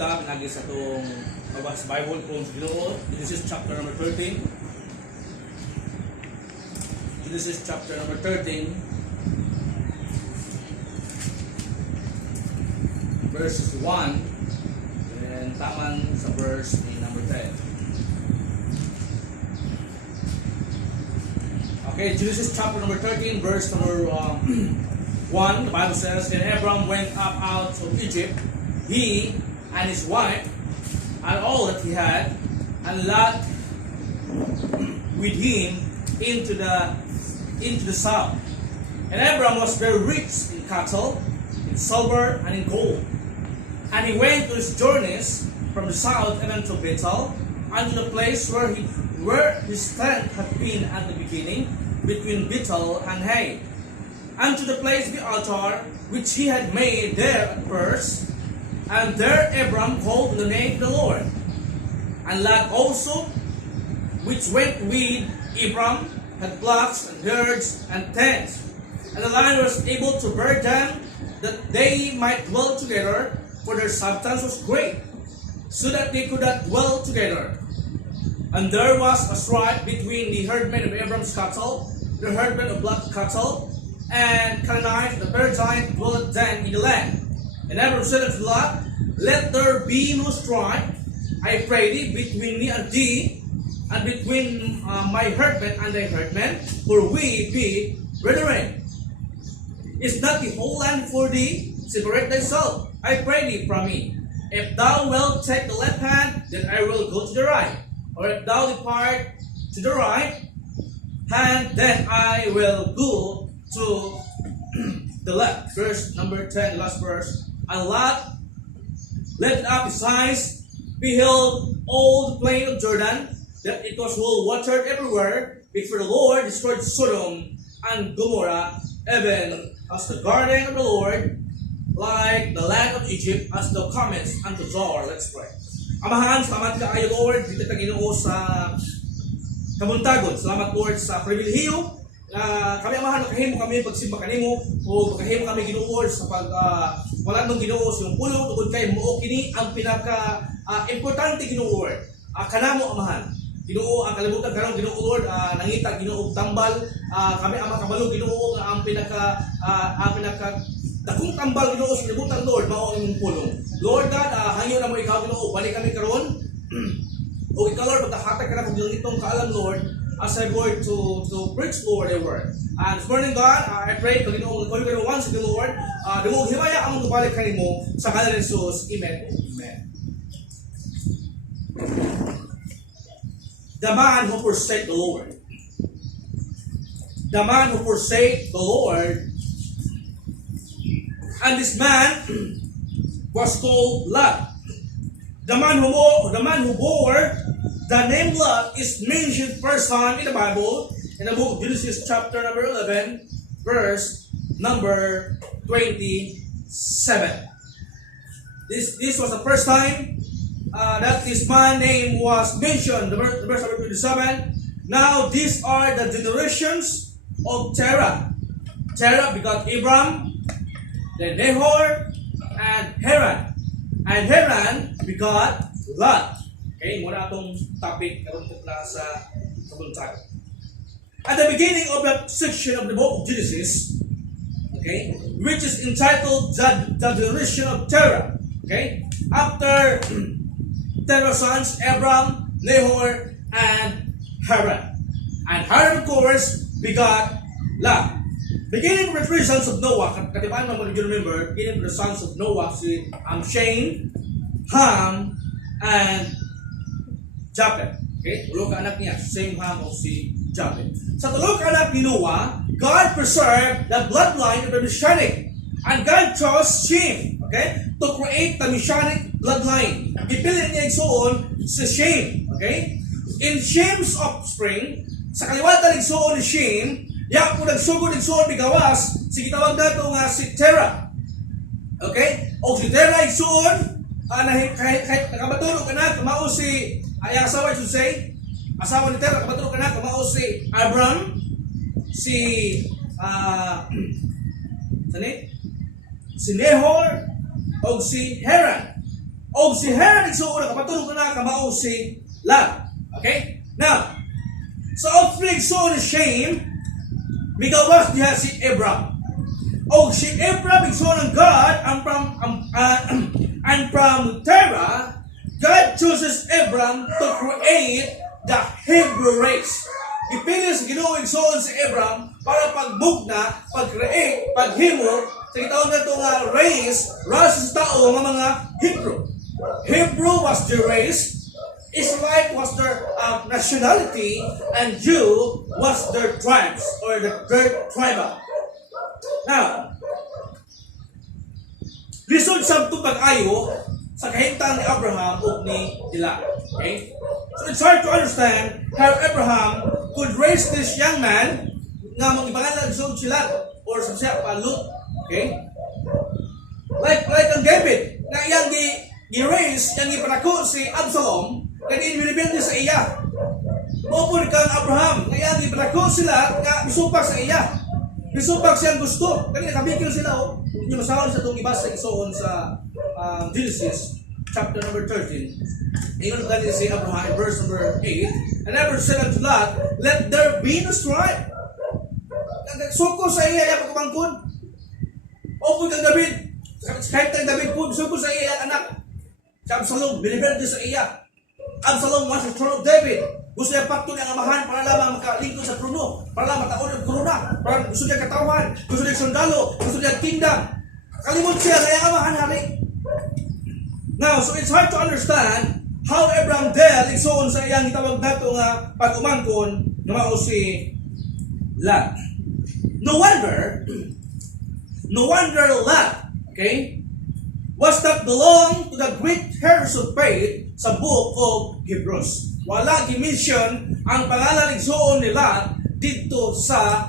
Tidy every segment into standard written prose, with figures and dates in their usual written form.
da pinagi sa itong magbasa Bible kung sa Ginoo. Genesis chapter number 13. Genesis chapter number 13. Verses 1. And taman sa verse number 10. Okay, Genesis chapter number 13, verse number 1, the Bible says, "And Abram went up out of Egypt, he and his wife, and all that he had, and Lot with him into the south. And Abram was very rich in cattle, in silver, and in gold. And he went to his journeys from the south even to Bethel, unto the place where his tent had been at the beginning, between Bethel and Hai, unto the place the altar which he had made there at first. And there Abram called the name of the Lord. And Lot also, which went with Abram, had flocks and herds and tents. And the land was able to bear them, that they might dwell together, for their substance was great, so that they could not dwell together. And there was a strife between the herdmen of Abram's cattle, the herdmen of Lot's cattle, and Canaanite, the Perizzite, dwelled then in the land. And Abram said unto Lot, Let there be no strife, I pray thee, between me and thee, and between my herdmen and thy herdmen, for we be brethren. Is not the whole land for thee? Separate thyself, I pray thee, from me. If thou wilt take the left hand, then I will go to the right. Or if thou depart to the right hand, then I will go to the left. Verse number 10, the last verse. And Lot lifted up his eyes, beheld all the plain of Jordan, that it was well watered everywhere, before the Lord destroyed Sodom and Gomorrah, even as the garden of the Lord, like the land of Egypt, as thou comest unto Zoar." Let's pray. Amahan, salamat ka ayo Lord, dito ka Ginoo sa kabuntagon. Salamat Lord sa pribilehiyo kami amahan makahimo kami pagsimba kanimo o makahimo kami Ginoo sa pag wala nang Ginoo sa imong pulong tungod kay mao kini ang pinaka importante Ginoo Lord. Kanamo amahan. Ginoo ang kalibutan karon Ginoo Lord, nangita Ginoo tambal, kami ang makabalo Ginoo nga ang pinaka dakong tambal Ginoo sa kalibutan Lord mao ang imong pulong. Lord God, hangyo na mo ikaw Ginoo, balik kami karon. O ikaw Lord, pagkahatag ka na kung itong kaalam Lord, as I work to preach Lord your word. And this morning God, I pray kung Ginoo kung kayo once again Lord, dumog himaya ang balik kanimo sa ngalan ni Jesus. Amen. Amen. The man who forsake the Lord. The man who forsake the Lord. And this man was called Lot. The man who bore the name Lot is mentioned first time in the Bible in the book of Genesis chapter number 11, verse number 27. This was the first time that this man's name was mentioned, the verse number 27. Now these are the generations of Terah. Terah begot Abram, then Nahor, and Haran. And Haran begot Lot. Okay, muna itong topic karon po na sa kabuntagan. At the beginning of that section of the book of Genesis, okay, which is entitled the generation of Terah. Okay, after Terah's sons, Abram, Nahor, and Haran. And Haran, of course, begot Lot. Beginning from the three sons of Noah, katibayan naman you remember, beginning from the sons of Noah, si Shem, Ham, and Japheth. Okay, tulog ka anak niya, Shem, Ham, o si Japheth. Sa tulog ka anak ni Noah, God preserved the bloodline of the Messianic. And God chose Shem, okay, to create the Messianic bloodline. Ipilit niya igsoon si Shem, okay? In Shem's offspring, sa kaliwatan igsoon ni Shem, ya po nagsugod igsoon bigawas, si gitawag nato nga si Terah. Okay? O si Terah igsoon, kahit nakabatulog ka na, kamao si, ay asawa, I should say, asawa ni Terah, nakabatulog ka na, kamao si Abram, si, si Nahor, o si Haran. O si Hera nagsuon kapatulog na kamao si Lot. Okay? Now, sa offspring so ni Shem, migawas diha si Abraham. O si Abraham nagsuon ng God and from Terah, God chooses Abraham to create the Hebrew race. Ipili sa Ginoo igsoon si Abraham para pagmugna, pag-create, paghimo sa gitawag na ito nga race, race sa tao ng mga Hebrew. Hebrew was the race, Israelite was their nationality, and Jew was their tribes or their tribal. Now, lisod sa pag-ayo sa kahintang ni Abraham o ni Lot. Okay? So it's hard to understand how Abraham could raise this young man nga mag-ibangalan lisod sila or sa siya palut. Okay? Like ang David, na iyang i-raise, iyang ipanako si Absalom, kaya inilibin niya sa iya. Mupun kang Abraham, na iyang ipanako sila, nga bisupak sa iya. Bisupak siyang gusto. Kaya nakabikil sila, hindi masahol sa itong ibasa isoon sa Genesis, chapter number 13. Ingon ganito si Abraham in verse number 8, and Abraham said unto Lot, let there be no strife. Suko sa iya, yung pagkumangkon. O kung kang David, kahit kang David po, suko sa iya, anak. Si Absalom, biniberde sa iya. Absalom was the throne of David. Gusto niya pakto niya ang amahan para lamang makalingkod sa trono, para lamang mataon ang korona, para gusto niya katawan, gusto niya sundalo, gusto niya kingdom. Kalimot siya na yung amahan hari. Now, so it's hard to understand how Abraham dealt igsoon sa iyang itawag nato nga pag-umangkon nga mao si Lot. No wonder Lot, okay, was not belong to the great heirs of faith sa book of Hebrews. Wala gi-mention ang pangalan igsoon ni Lot dito sa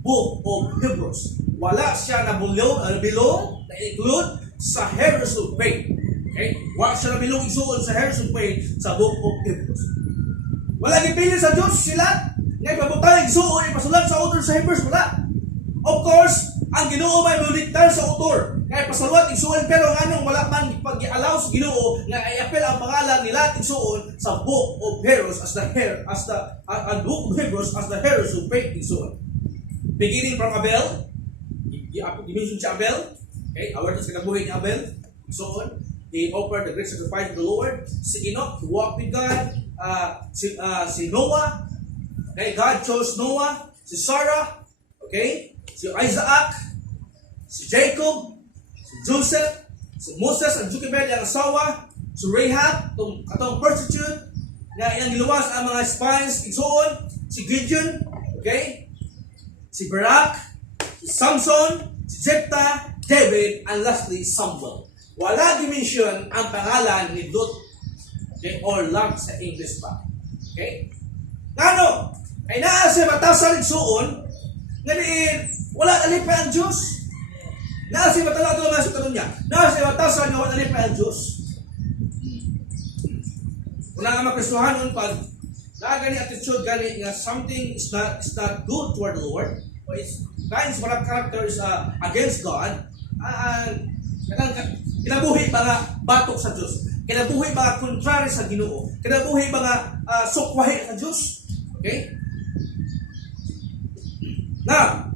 book of Hebrews. Wala siya na na-include sa heirs of faith. Okay? Wala siya na igsoon sa heirs of faith sa book of Hebrews. Wala gipili sa Diyos sila. Ngayon, pabutang igsoon, ipasulat sa author sa Hebrews, wala. Of course, ang Ginoo may muliktar sa author. Kaya pasaluat igsuon pero nganong wala man pag-allow sa Ginoo nga i-apel ang pangalan nila igsuon sa book of Hebrews as the book of Hebrews as the heirs of faith igsuon. Beginning from Abel, i-mention si Abel. Okay, aware sa kagabuhi ni Abel. Igsuon, he offered the great sacrifice to the Lord. Si Enoch, he walked with God. Si Noah, okay, God chose Noah. Si Sarah, okay, si Isaac, si Jacob, si Joseph, si Moses, ang Jochebed, ang asawa, si Rahab, katong prostitute, na iyang giluwas ang mga spies, igsoon, si Gideon, okay, si Barak, si Samson, si Jephthah, David, and lastly, Samuel. Wala dimension ang pangalan ni Lot, okay, or Lot sa English pa. Okay? Ngano? Ay naa sa batasan igsoon, ngayon, wala alipay ang Diyos. Nasa matalaw ito nga sa tanong niya. Nasa batasan nga wala alipay ang Diyos. Wala nga makristuhan nun pag gani attitude gani nga something is not good toward the Lord, or it's kinds of character is against God, kinabuhi mga batok sa Diyos. Kinabuhi mga contrary sa Ginoo. Kinabuhi mga sukwahi sa Diyos. Okay? Now,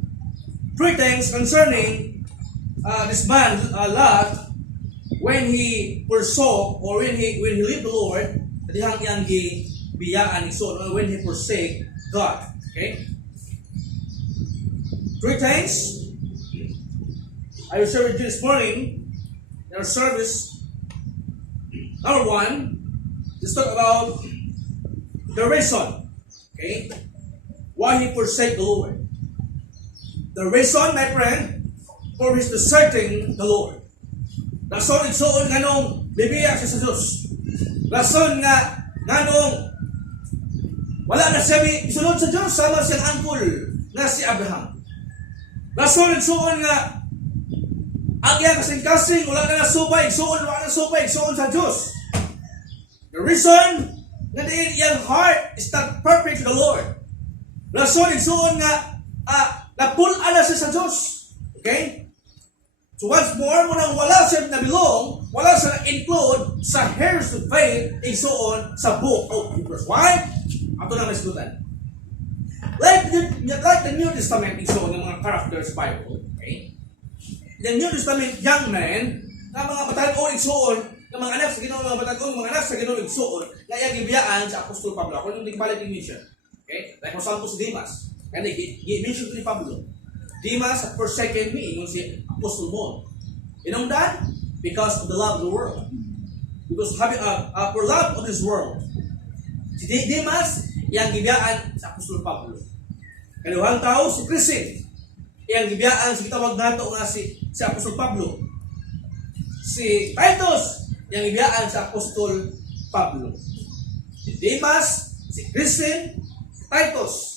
three things concerning this man, Lot, when he forsook or when he leave the Lord, dihang iyang gibiyaan ni son, or when he forsake God. Okay? Three things I will share with you this morning in our service. Number one, let's talk about the reason, okay, why he forsake the Lord. The reason, my friend, for his deserting the Lord. Rason igsoon nganong bibiya siya sa Diyos. Rason nga nganong wala na siya isunod sa Diyos sama siyang angkol na si Abraham. Rason igsoon nga ang iyang kasing-kasing wala na nasubay, wala na subay, igsoon sa Diyos. The reason nga diin iyang heart is not perfect to the Lord. Rason igsoon nga napulaan na siya sa Diyos. Okay? So once more, munang wala siya nabilong, wala siya include sa heirs of faith, igsuon sa book of Hebrews. Why? Ato na masigutan. Like the New Testament, igsuon ng mga characters Bible, okay? The New Testament young men, na mga batan-o igsuon, na mga anak sa Ginoo, mga batan-o, mga anak sa Ginoo igsuon, na iyang gibiyaan sa Apostol Pablo. Ako yung balik yung mission. Okay? Like for example, si Dimas. Kaya i-mention ko ni Pablo. Dimas at forsake me, yung si Apostle Paul. You know that? Because of the love of the world. Because having for love of this world. Si Dimas, iyang gibiyaan sa Apostol Pablo. Kanuhang tao, si Christ. Iyang gibiyaan sa gitawag nato nga si Apostol Pablo. Si Titus, iyang gibiyaan sa Apostol Pablo. Si Dimas, si Christ, Titus.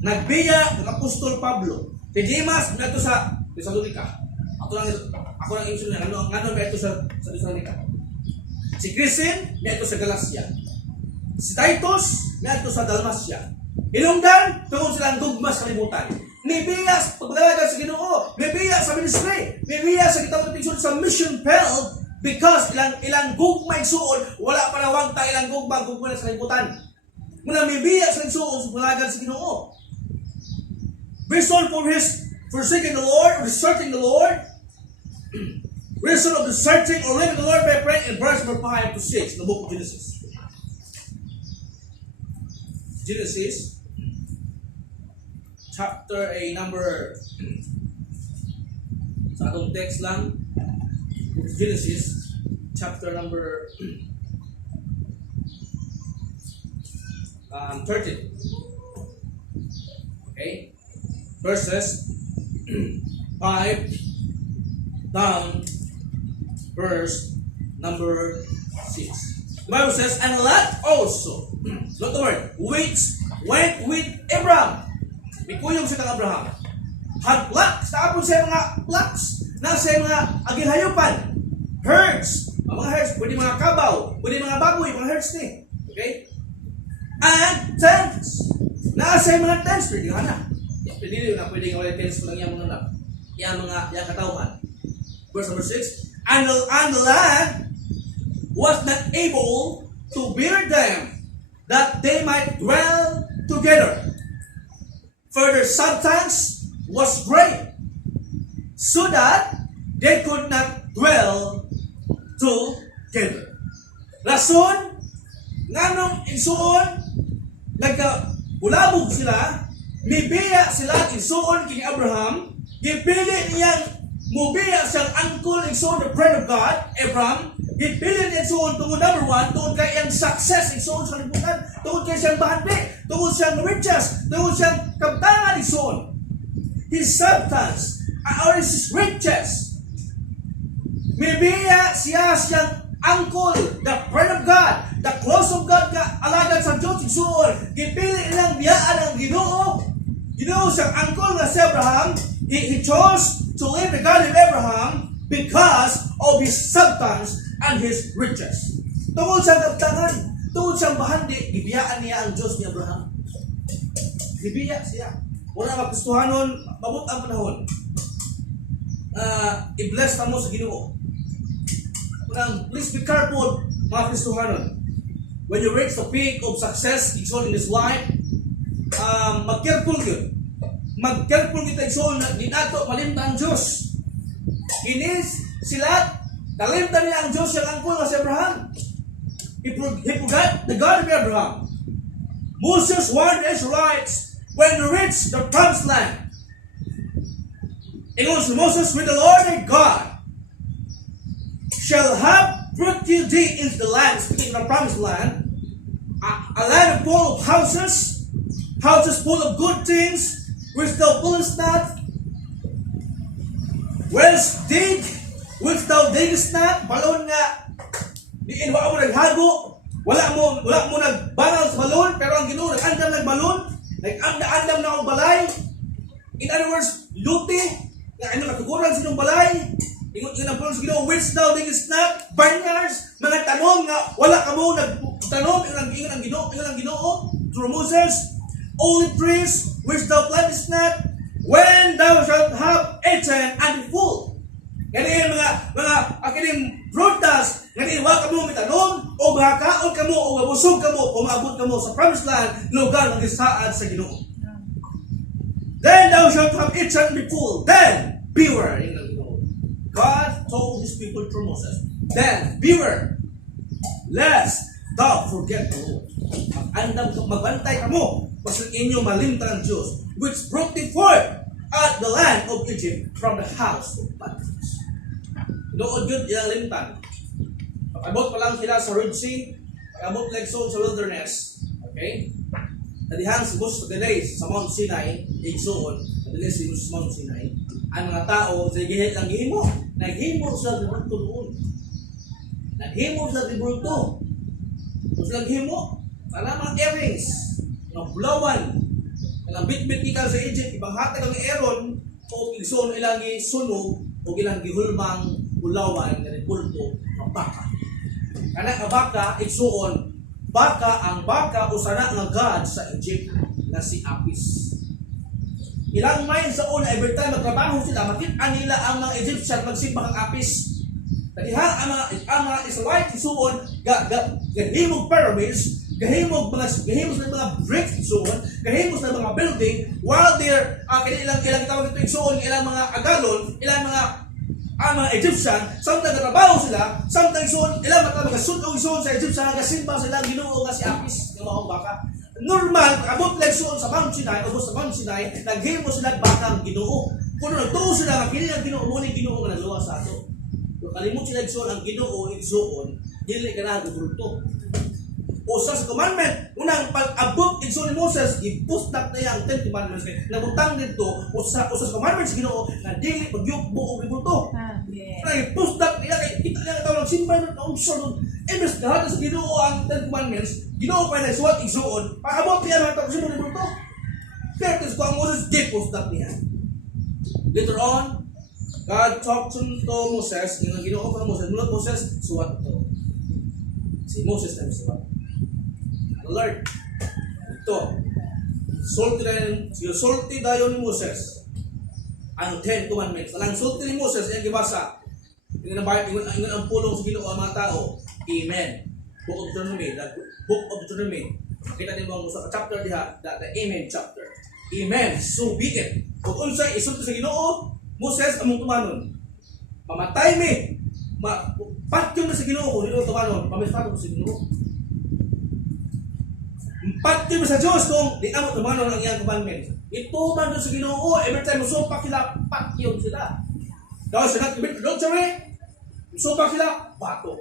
Nagbiya ng Apostol Pablo. Si Dimas, nato sa Thessalonica. Ako lang insulin niya. Ano ba ito sa Thessalonica? Si Christian, nato sa Galacia. Si Titus, nato sa Dalmacia. Ilongdan, tungkol silang dugma sa kalibutan. Nibiya sa pagdalagan sa Ginoo. Nibiya sa ministry. Nibiya sa kitawag tingsun sa mission field because ilang gugma igsuon, wala pa nawang ta ilang gugma na sa kalibutan. Muna mibiya sa igsuon sa pagdalagan sa Ginoo. Reason for his forsaking the Lord, or deserting the Lord. Reason of deserting or leaving the Lord by praying in verse number 5 to 6 in the book of Genesis. Genesis, chapter number, sa atong text lang, Genesis, chapter number 13. Okay? Verses 5 down verse number 6. The Bible says, and Lot also, not the word, which went with Abraham. May kuyong siya kang Abraham. Had flocks, tapos siya mga flocks, nasa mga aginhayupan, herds. Ang mga herds, pwede mga kabaw, pwede mga baboy, mga herds ni. Okay? And tents. Nasa mga tents, pwede nga na. Pwede na pwede nga wala tents kung lang yung mga katauhan. Verse number 6. And the land was not able to bear them, that they might dwell together. For their substance was great, so that they could not dwell together. Rason, nganong igsuon, nagka-bulabog sila, mibiya sila igsuon kini Abraham, gipili niyang mubiya siyang uncle igsuon the friend of God, Abraham, gipili niya igsuon tungod number 1, tungod kay iyang success igsuon sa kalibutan, tungod kay siyang bahandi, tungod siyang riches, tungod siyang kabtangan igsuon. His substance, or his riches, mibiya siya siyang uncle, the friend of God, the close of God ka alagad sa Diyos igsuon, gipili nilang biyaan ang Ginoo. Ginoo siyang uncle nga si Abraham. He chose to live the God of Abraham because of his substance and his riches. Tungod siyang kabtangan, tungod siyang bahandi, gibiyaan niya ang Diyos ni Abraham. Gibiya siya. Wala magustuhanon, mabot ang panahon. I-bless na mo sa Ginoo. Please be careful, mga Kristohanon. When you reach the peak of success in this life, mag-careful yun. Mag-careful kita igsoon na dinato malimtan ang Diyos. Inis sila, talimtan niya ang Diyos yung angkol nga si Abraham. He forgot the God of Abraham. Moses warned the Israelites when they reached the promised land. Ingon si Moses, with the Lord thy God shall have brought you thee into the land, speaking of the promised land, a land full of houses full of good things, which thou pullest not, wells dig, which thou diggest not, balon nga, diin wala mo naghago, wala mo nagbangal sa balon, pero ang Ginoo nag-andam nagbalon, nag-andam na ang balay. In other words, luti, nga ano katuguran sa inyong balay, ingon ang pulo sa Ginoo, which thou diggest not, vineyards, mga tanom nga, wala ka mo nagtanom, ingon ang Ginoo, through Moses, olive trees, which thou plantest not, when thou shalt have eaten and be full. Ganyan mga akining broadcast, ganyan wa kamo mitanom o makakaon kamo o mabusog kamo o maabot kamo sa promised land, lugar ng gisaad sa Ginoo. Then thou shalt have eaten the full. Then beware. God told his people through Moses. Then beware, lest thou forget the Lord. Magbantay ka mo, pasang inyo malimtan ang Diyos, which brought thee forth at the land of Egypt from the house of bondage. Doon yun ilang limtan. Pag-abot pa lang sila sa Red Sea, pag-abot like so sa wilderness, okay? Nadihan si Moses delays sa Mount Sinai, igsoon, nadihan si Moses sa Mount Sinai, ang mga tao, sa gihit ang gihimo, naghimo sa ribulto doon. Naghimo sa ribulto. Kung silang himo, para mga earrings, mga bulawan, mga bit-bit ikaw sa Egypt, ibang hatag ang Aaron, o igsoon ilang sunog, o ilang gihulmang bulawan, na ribulto, ng baka. Kana ang baka, igsoon, ang baka, usana nga God sa Egypt, na si Apis. Ilang mile sa una, every time magtrabaho sila, makita nila ang mga Egyptian magsimba ng Apis. Kadiha ang mga Israelite isuon gahimog pyramids, gahimog sa mga bricks isuon, gahimog sa mga building, while there ilang tawag ito isuon, ilang mga agalon, ilang mga Egyptian, samtang nagtrabaho sila, samtang isuon, ilang mga sunod isuon sa Egyptian, nagasimba sila Ginoo nga si Apis, ng mga baka. Normal, abot lang suon sa Mount Sinai, ubos sa Mount Sinai, naghimo sila bakang Ginoo. Kung nagtuo sila, kini ang Ginoo mo ni Ginoo nga nagawa sa ato. Kung kalimut sila igsoon ang Ginoo, igsoon, dili ka na gubulto. Usa sa commandment, unang pag-abot igsoon ni Moses, ipustak na yung 10 commandments. Nabutang dito, usa sa commandments Ginoo, na dili pagyukbo o gubulto. Ipustak nila, kita nila tawag ng simba ng kaumsor. Ibig lahat sa Ginoo ang 10 commandments, Ginoo pa na suwat igsoon, paabot niya mga tapos yung gubulto. Pero kung ang Moses, ipustak niya. Later on, God talked to Moses, yung Ginoo pa Moses, mulot Moses, suwat ito. Si Moses na suwat. Lord, ito, sulti dayon ni Moses ang 10 commandments. Alang sulti ni Moses, yung gibasa, ingon ang pulong sa Ginoo ang mga tao, Amen. Book of Deuteronomy. Kita din mo sa chapter diha, the Amen chapter. Amen. So be it. Kung unsay isulti sa Ginoo, Moses among tumanon. Mamatay mi. Patyo na sa Ginoo ko, dito tumanon. Pamistato ko sa Ginoo. Patyo mo sa Diyos kung di amo tumanon ang iyang commandments. Ituman doon sa Ginoo, every time musumpak sila, patyo sila. Daw sila commit adultery, musumpak sila, bato.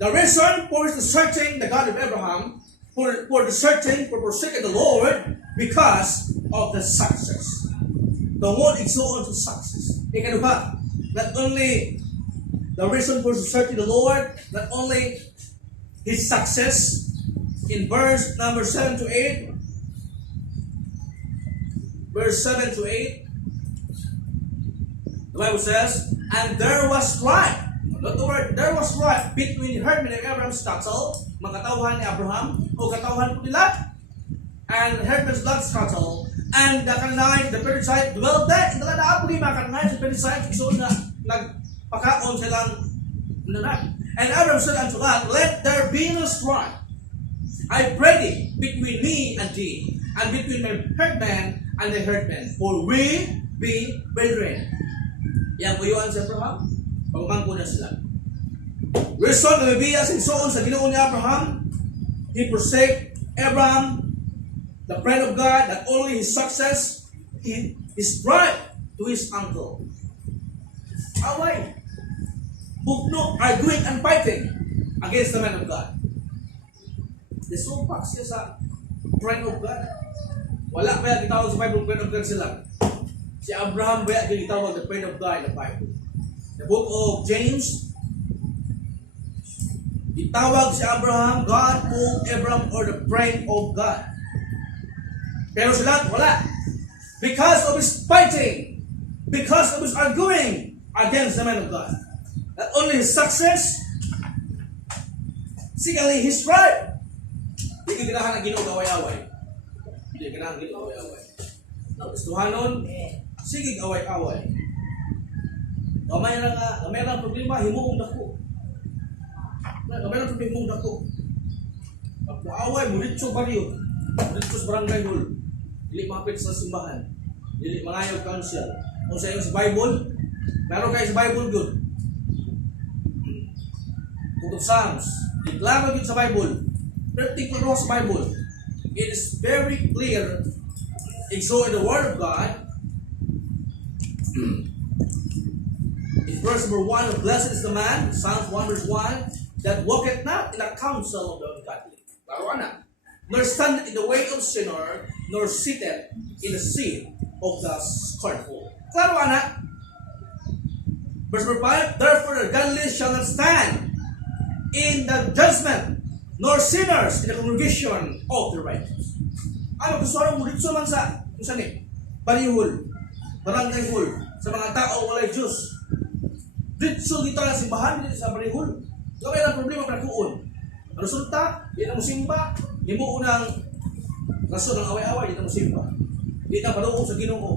The reason for the searching the God of Abraham, for the searching, for forsaking the Lord, because of the success. The word igsoon to success. Ikaduha, not only the reason for searching the Lord, not only his success, in verse number 7 to 8, verse 7 to 8, the Bible says, and there was strife. Not the word, there was strife between Herman and Abraham's cattle, mga katawhan ni Abraham, o katawhan po nila, and Herman's Lot's cattle, and the Canaanite, the Perizzite, dwelled there. In the land of mga Canaanite, the Perizzite, so na nagpakaon silang nanan. And Abraham said unto God, let there be no strife, I pray thee, between me and thee, and between my herdman and the herdman, for we be brethren. Yan po yun sa Abraham. Pagmangko na sila. Reason na mabiyas and soon sa Ginoo ni Abraham, he forsake Abraham, the friend of God, not only his success, his pride to his uncle. Away. Bukno, arguing and fighting against the man of God. Disumpak siya sa friend of God. Wala kaya gitawag sa Bible friend of God sila. Si Abraham kaya gitawag the friend of God in the Bible. The book of James, itawag si Abraham, God called Abraham or the friend of God. Pero sila, wala. Because of his fighting, because of his arguing against the man of God. Not only his success, secondly, his pride. Hindi ka ganahan na ginugaway-away. Hindi ka ganahan ginugaway-away. Gustuhanon, Sige away-away. Gamay lang problema, himuong dako. Gamay lang problema, himuong dako. Pag away, muritso baryo. Muritso sa barangay hall. Dili mapit sa simbahan. Dili mangayaw council. Kung sa iyo sa Bible, meron kayo sa Bible good. Book of Psalms, deklaro yun sa Bible. Particular sa Bible. It is very clear. So in the Word of God, in verse number 1, blessed is the man, Psalms 1 verse 1, that walketh not in the counsel of the ungodly. Klaro na. Nor standeth in the way of sinner, nor sitteth in the seat of the scornful. Klaro na. Verse number 5, therefore the godly shall not stand in the judgment, nor sinners in the congregation of the righteous. Ano, gusto rin mo dito man sa, kung saan barihol, barangay hall, sa mga tao walay Diyos. Dito dito na simbahan, dito sa barihol. Gawin ang problema para kuon. Ang resulta, di na mo simba, di mo unang rason ng away-away, di na mo simba. Di na manuod sa Ginoo.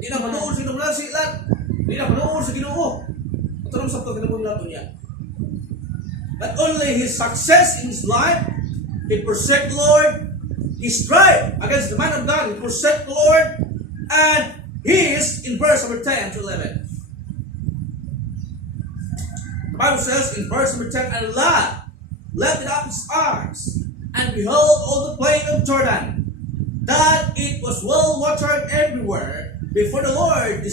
Di na manuod sa Ginoo silat. Di na manuod sa Ginoo. Ito naman sa pagkakabon natin niya. Not only his success in his life, he forsake the Lord, he strive against the man of God, he forsake the Lord, and he is in verse number 10 to 11. The Bible says in verse number 10, and Lot lifted up his eyes, and behold all the plain of Jordan, that it was well watered everywhere, before the Lord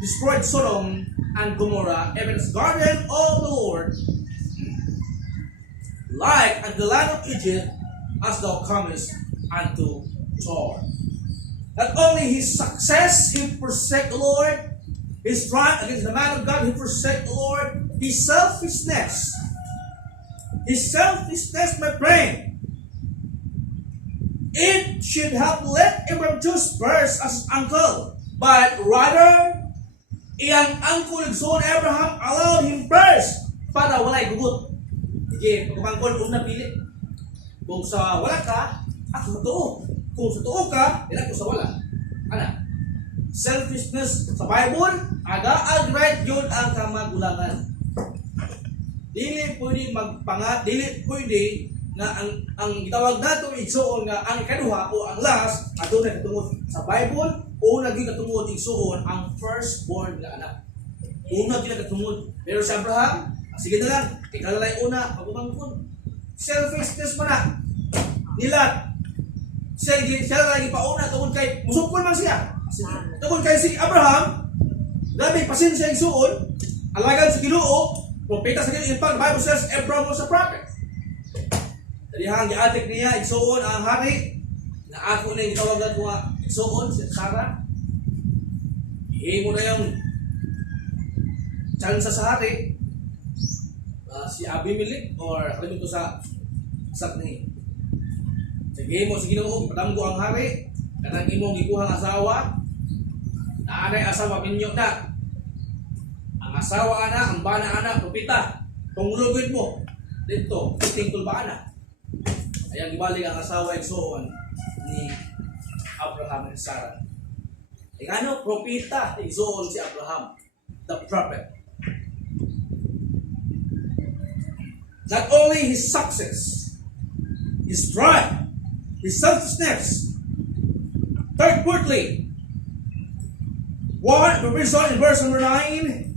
destroyed Sodom and Gomorrah, even as garden of the Lord, like at the land of Egypt, as thou comest unto Tor. Not only his success, he forsake the Lord, his strife against the man of God, he forsake the Lord, his selfishness, my friend, it should have let Abraham choose first as his uncle, but rather iyang uncle son Abraham allowed him first para walay gugot. Sige, pagkamangkol kung napili. Kung sa wala ka, ako sa tuo. Kung sa tuo ka, din ako sa wala. Ano? Selfishness sa Bible, aga-right yun ang kamagulangan. Dili pwede magpangat, dili pwede na ang gitawag nato igsuon nga ang ikaduha o ang last adunay katungod sa Bible. Una gyud katungod igsuon ang firstborn nga anak. Una gyud katungod. Pero si Abraham, sige na lang, ikalalay una pagumangkon. Selfishness man na. Nila siya lagi pa una tungod kay musukol man siya. Tungod kay si Abraham, grabe pasensya igsuon, alagad sa Ginoo, propeta sa Ginoo. In fact, the Bible says Abraham was a prophet. Dali hang giatik niya igsuon ang hari na ako na gitawagan ko nga igsuon si Sarah. Ihimo na yung tsansa sa hari. Si Abimelech or kalimutan ko sa ni. Sige mo sige Ginoo padamgo ang hari kanang imong gikuhang asawa. Naanay asawa minyo na. Ang asawa ana, ang bana ana propeta. Tungulogin mo dito, tingkol ba ana? Ayan, ibalik ang asawa igsuon ni Abraham and Sarah. Ano, propeta, igsuon si Abraham, the prophet. Not only his success, his drive, his selfishness. Thirdly, what we saw in verse number 9,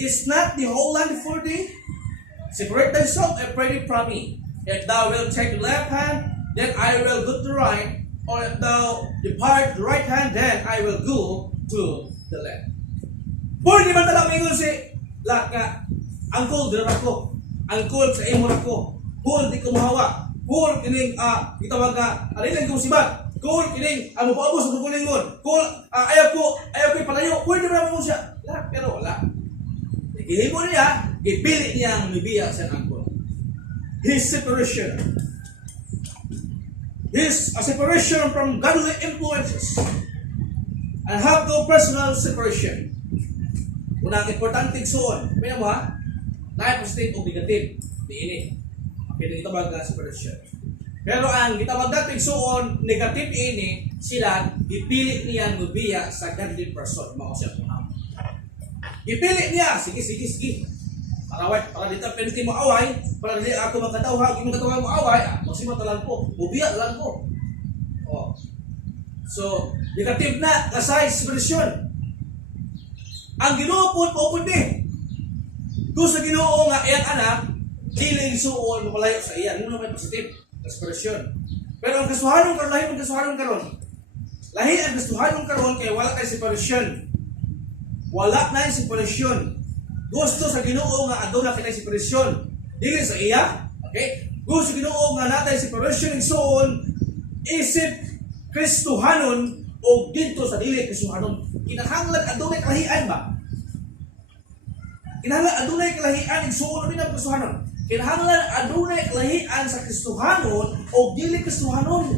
is not the whole land for thee? Separate thyself, I pray thee, from me. If thou wilt take the left hand, then I will go to the right. Or if thou depart the right hand, then I will go to the left. Pwede man talaga mingon si Lot nga, Angkol, dira ko. Angkol, sa imo ko. Kung di ko mahawa. Kung kining, itawag nga, alilan ko sibat. Kung kining, mapaabos sa kukulingon. Kung ayaw ko ipalayo. Pwede man mingon siya. Lot, pero wala. Ihimo niya, ipili niya ang mibiya sa angkol. His separation. His separation from godly influences. And have no personal separation. Unang importante igsuon. May mo ha? Life positive o negative. Di ini. Kini gitawag nga separation. Pero ang gitawag natin igsuon negative ini sila gipili niya mubiya sa godly person mao siya Muhammad. Gipili niya, sige. Para dito penalty mo away, para dili ako magkatawag, imong katawag mo away, magsimo talang ko, mubiya lang ko. Oh. So, negative na kasay separation. Ang Ginoo po pundi. Kung sa Ginoo nga iyang anak, dili suon mapalayo sa iya, nuno may positive separation. Pero ang kasuhanon karon lahi ang kasuhanon karon. Lahi ang kasuhanon karon kay wala kay separation. Wala na yung separation. Gusto sa Ginoo nga aduna kay separation. Dili sa iya, okay? Gusto sa Ginoo nga natay separation igsoon isip Kristohanon o dito sa dili Kristohanon. Kinahanglan adunay kalahian ba? Kinahanglan adunay kalahian igsoon binang Kristohanon. Kinahanglan adunay kalahian sa Kristohanon o dili Kristohanon.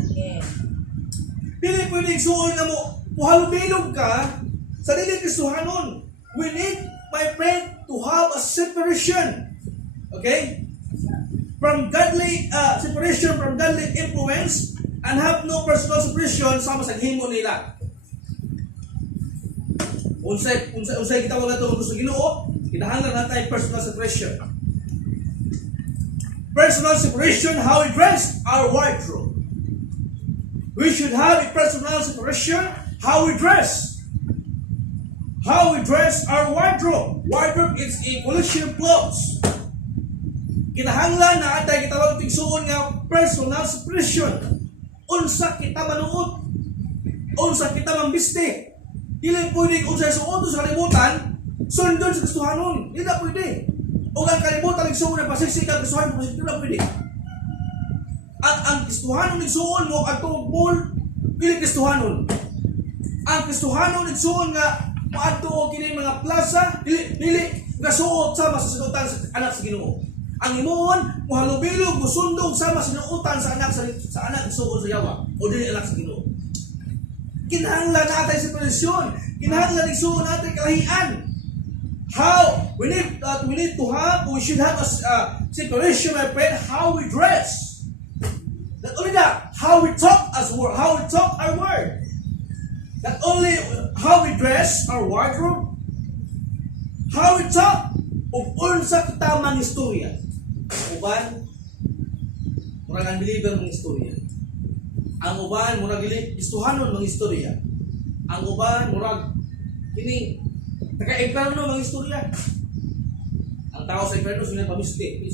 Dili pwede igsoon nga mo puhalbilog ka sa dili Kristohanon. We need, my friend, to have a separation. Okay? From godly separation from godly influence and have no personal separation sama sa himo nila. Unsay kita wala to gusto Ginoo, kinahanglan natay personal separation. Personal separation, how we dress, our wardrobe. We should have a personal separation, how we dress. How we dress our wardrobe. Wardrobe is a collection of clothes. Kinahanglan na atay gitawag tigsuon nga personal separation. Unsa kita manuot, unsa kita mambiste. Dili pwede unsa suot sa kalibutan, sundon sa Kristohanon. Dili na pwede. O ang kalibutan igsuon na pasiksik ang Kristohanon, dili na pwede. Ang Kristohanon igsuon mo atong mall, dili Kristohanon. Ang Kristohanon igsuon nga maadto kini mga plaza, dili gasuot sama sa sinuotan sa anak sa Ginoo. Ang imuon mohalubilog musundog sama sa sinuotan sa anak suod sa yawa o dili anak sa Ginoo. Kinahanglan natay separasyon, kinahanglan igsuon natin kalahian. How we need to have, we should have a separation, my friend, how we dress. Not only that, how we talk our word. Not only how we dress, our wardrobe, how we talk, ug unsa kita mang istorya. Uban, murag ang believer mang istorya. Ang uban, murag Kristohanon mang istorya. Ang uban, murag kini taga-impierno mang istorya. Ang tao sa impierno sila pamiste.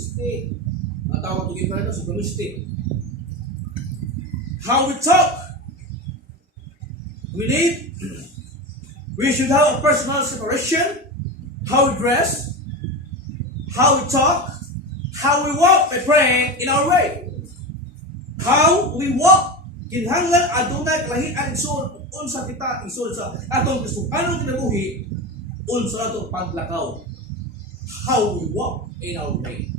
Ang tao sa impierno sila pamiste. How we talk, we should have a personal separation, how we dress, how we talk, how we walk, my friend, in our way. How we walk, kinahanglan adunay kalahian igsoon unsa kita igsoon sa atong Kristohanon kinabuhi, unsa ato paglakaw. How we walk in our way.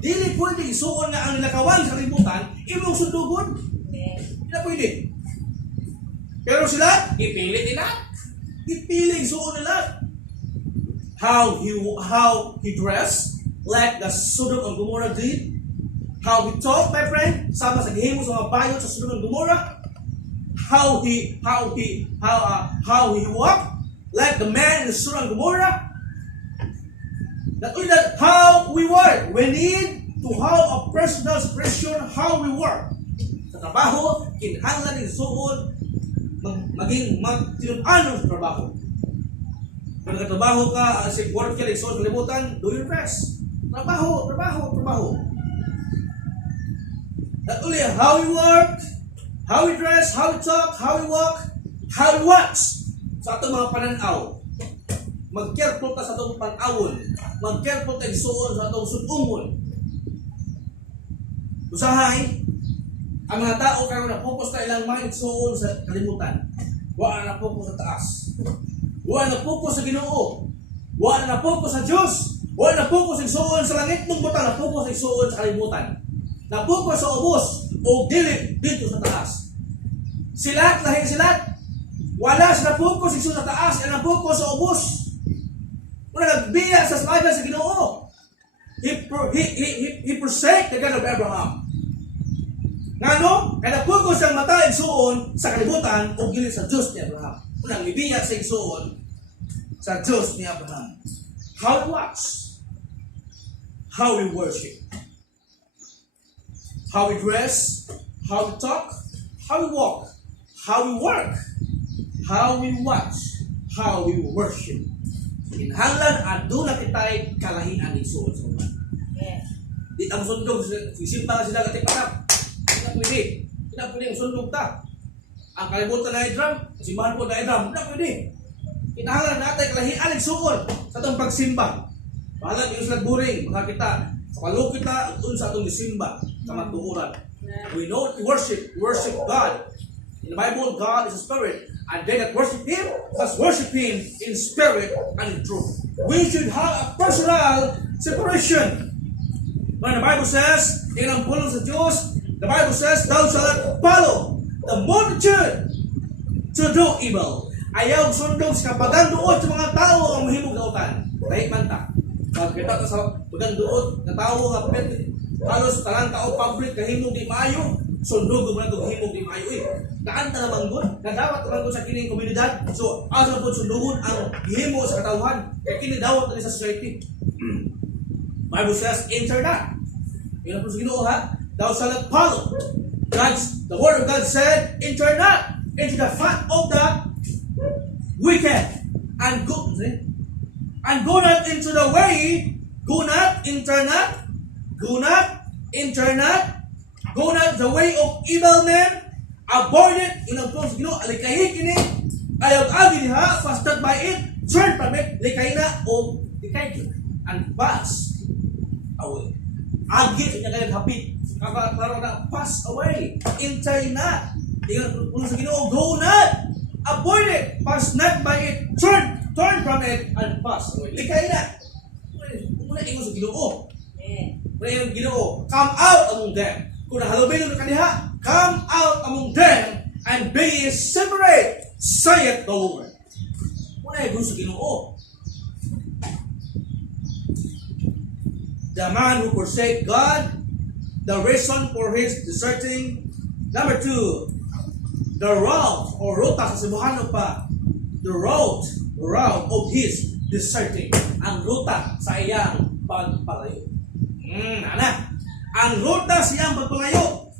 Dili pwede igsoon nga ang nilakawan sa kalibutan imong sundugon. Dili pwede. Pero sila, ipili nila. Ipili suon nila. How he dressed, like the Sodom and Gomorrah did. How he talked, my friend, sama sa gihimo sa mga bayo sa Sodom and Gomorrah. How he walked, like the man in the Sodom and Gomorrah. Not only that, how we work. We need to have a personal expression how we work. Sa trabaho, kinahanglan ng suon maging magtinun-anon sa trabaho. Kung nagtatrabaho ka, as a worker, so kalimutan, do your best. Trabaho. Not only how we work, how we dress, how we talk, how we walk, how we watch sa atong mga pananaw. Mag-careful ka sa atong panawon. Mag-careful ka isuon sa atong sunumon. Usahay, ang mga tao karon na focus na ilang mind suon sa kalimutan. Wa na focus sa taas. Wa na focus sa Ginoo. Wa na focus sa Dios. Wa na focus suon sa langit mong butang, na focus suon sa kalimutan. Na focus sa ubos o dili dito sa taas. Silat lahi silat. Wala sila focus suon sa taas, ang focus sa ubos. Wala nagbiya sa salagan sa Ginoo. He forsake the God of Abraham. Ngano? Kaya napugos ang mata igsuon sa kalibutan o gilid sa Diyos ni Abraham. Unang mibiya sa igsuon sa Diyos ni Abraham. How we watch, how we worship, how we dress, how we talk, how we walk, how we work, how we watch, how we worship. Kinahanglan aduna kitay kalahian igsuon sa mga. Di ang sundog simba sila katipanap. Hindi pwede ang sundog ta. Ang kalibutan na idram, simbahan po na idram, hindi pwede. Kinahanglan natin kalahian igsuon sa itong pagsimba. Bahala yung sa buring, mga kita, sa kalong kita, doon sa itong simba, sa matuuran. We know to worship God. In the Bible, God is a spirit. And they that worship Him must worship Him in spirit and in truth. We should have a personal separation. When the Bible says, in ang pulong sa Diyos, the Bible says, thou shalt follow the multitude to do evil. Ayaw sundong sa paganduot sa mga tao ang mahimong kautan. Kahit man ta. Pag kita ka sa paganduot na tao nga pwede, halos talang tao public kahimong di maayo, sundog mo na itong himong di maayo. Daan ta naman good, nadawat naman good sa kining komunidad. So, asa po sundugon ang himo sa katawhan. Kaya kinidawat na sa society. Bible says, enter not. Yun ang po sa Ginoo ha. Thou shalt not follow. The word of God said, enter not into the path of the wicked. And go not into the way. Go not the way of evil men. Avoid it. Yun ang po sa Ginoo. Alikahi kini. Ayaw agi ha. Fasted by it. Turn from it. Likahi na o likahi. And pass away. Agi niya kayo hapit. Karon na pass away. Intay na. Ingat kung sa Ginoo, go not. Avoid it. Pass not by it. Turn from it and pass away. Likay na. Muna ingon sa Ginoo. Muna ingon sa Ginoo. Come out among them. Kung nahalubin ng kaniha, come out among them and be separate, saith the Lord. Muna ingon sa Ginoo. The man who forsake God, the reason for his deserting. Number 2, the route or ruta sa Cebuano pa. The route of his deserting. Ang ruta sa iyang pagpalayo. Ang ruta sa iyang pagpalayo.